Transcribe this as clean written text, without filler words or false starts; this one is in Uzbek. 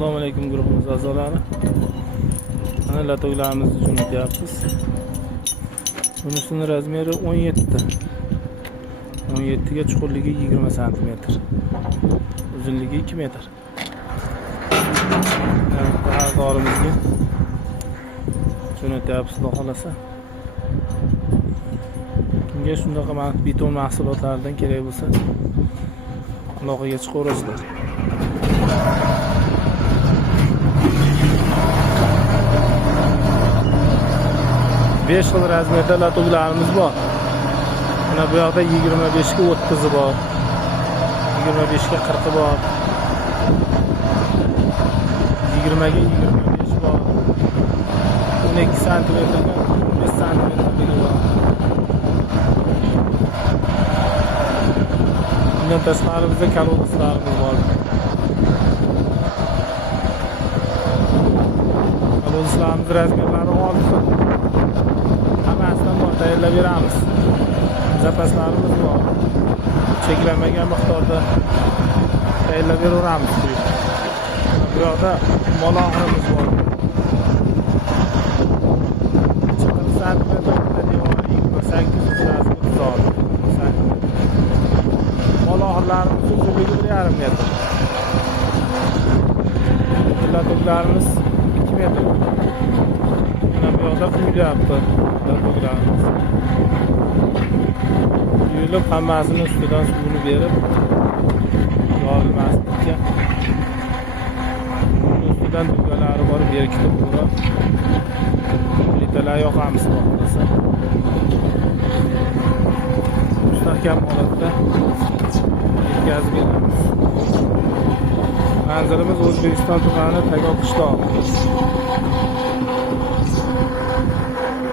Assalomu alaykum guruhimiz a'zolari. Mana latoklarimizni jo'natyapmiz. Bunisining razmeri 17. 17 ga chuqurligi 20 sm. Uzunligi 2 metr. Tarorimizga jo'natyapmiz, xudo xolasa. Kimga shundaqa beton mahsulotlaridan kerak bo'lsa, aloqaga chiqaverasizlar. Besh xil razmerda latoklarimiz bor. Mana bu yoqda 25 ga 30 bor. 25 ga 40 bor. 20 ga 25 bor. 12 sm ga 15 sm bor. Bundan tashqari bizda kolodislarimiz bor. Kolodislarimiz razmerlari 6. Hammasidan bor, tayyorlab beramiz. Zapaslarimiz bor. Cheklanmagan miqdorda tayyorlab beraveramiz. Bu yoqda molohimiz bor. 40 sm devori 28 cm. Molohlarimiz uzunligi 1,5 metr. Latoklarimiz 2 metr. Mana bu yoqda quyilyapti latoklarimiz. Quyilib hammasini ustidan suvini berib yorilmaslikka. Ustidan dugalari bor, berkitib o'rab plitalar yoqamiz bo'lsa. Mustahkam holatda yetkazib beramiz. Manzilimiz O'zbekiston tumani Tagok qishlog'i.